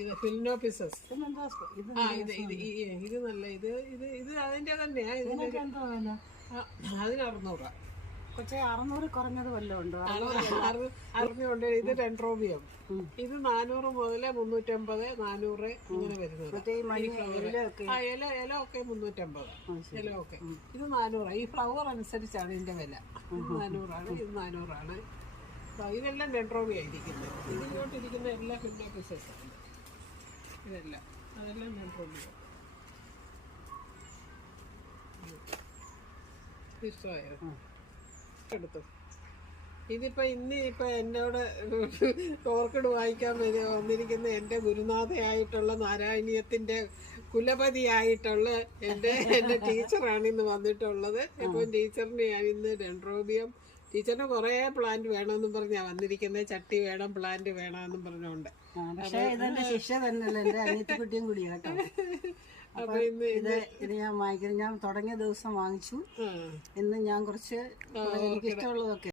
ഇത് ഫിലിനോപിസസ്. ഇത് നല്ല ഇത് അതിന്റെ തന്നെയാ. ഇതിന് അതിന് 600. പക്ഷേ 600 കുറഞ്ഞത് വല്ലതും ഉണ്ടോ? 600. ഇത് ഡെൻഡ്രോബിയം. ഇത് 400 മുതൽ 350, 400 ഇങ്ങനെ വരുന്നത്. ഇല ഒക്കെ 350. ഇല ഒക്കെ ഇത് 400. ഈ ഫ്ലവർ അനുസരിച്ചാണ് ഇതിന്റെ വില. ഇത് 400 ഇത് 400. ഇതെല്ലാം ഡെൻഡ്രോബിയ ഇരിക്കുന്നത്. ഇതിലോട്ടിരിക്കുന്ന എല്ലാ ഫിലിനോപിസസ് ആണ്. ഇതെല്ലാം അതെല്ലാം ഡെൻഡ്രോബിയ. ഇഷ്ടമായോ? എടുത്തു. ഇതിപ്പോ എന്നോട് ഓർക്കിഡ് വായിക്കാൻ വന്നിരിക്കുന്ന എൻ്റെ ഗുരുനാഥയായിട്ടുള്ള നാരായണീയത്തിന്റെ കുലപതിയായിട്ടുള്ള എൻ്റെ ടീച്ചറാണ് ഇന്ന് വന്നിട്ടുള്ളത്. അപ്പം ടീച്ചറിന് ഞാൻ ഇന്ന് ഡെൻഡ്രോബിയം, ടീച്ചറിന് കുറേ പ്ലാന്റ് വേണമെന്നും പറഞ്ഞാ വന്നിരിക്കുന്നത്. ചട്ടി വേണം, പ്ലാന്റ് വേണമെന്നും പറഞ്ഞോണ്ട്. പക്ഷേ ഇതെന്റെ ശിക്ഷ തന്നെയല്ല, എന്റെ അനിയത്തിക്കുട്ടിയും കൂടി കേട്ടോ. അപ്പൊ ഇത് ഞാൻ വാങ്ങിക്കുന്നത് ഞാൻ തുടങ്ങിയ ദിവസം വാങ്ങിച്ചു. ഇന്ന് ഞാൻ കുറച്ച് എനിക്ക് ഇഷ്ടമുള്ളതൊക്കെ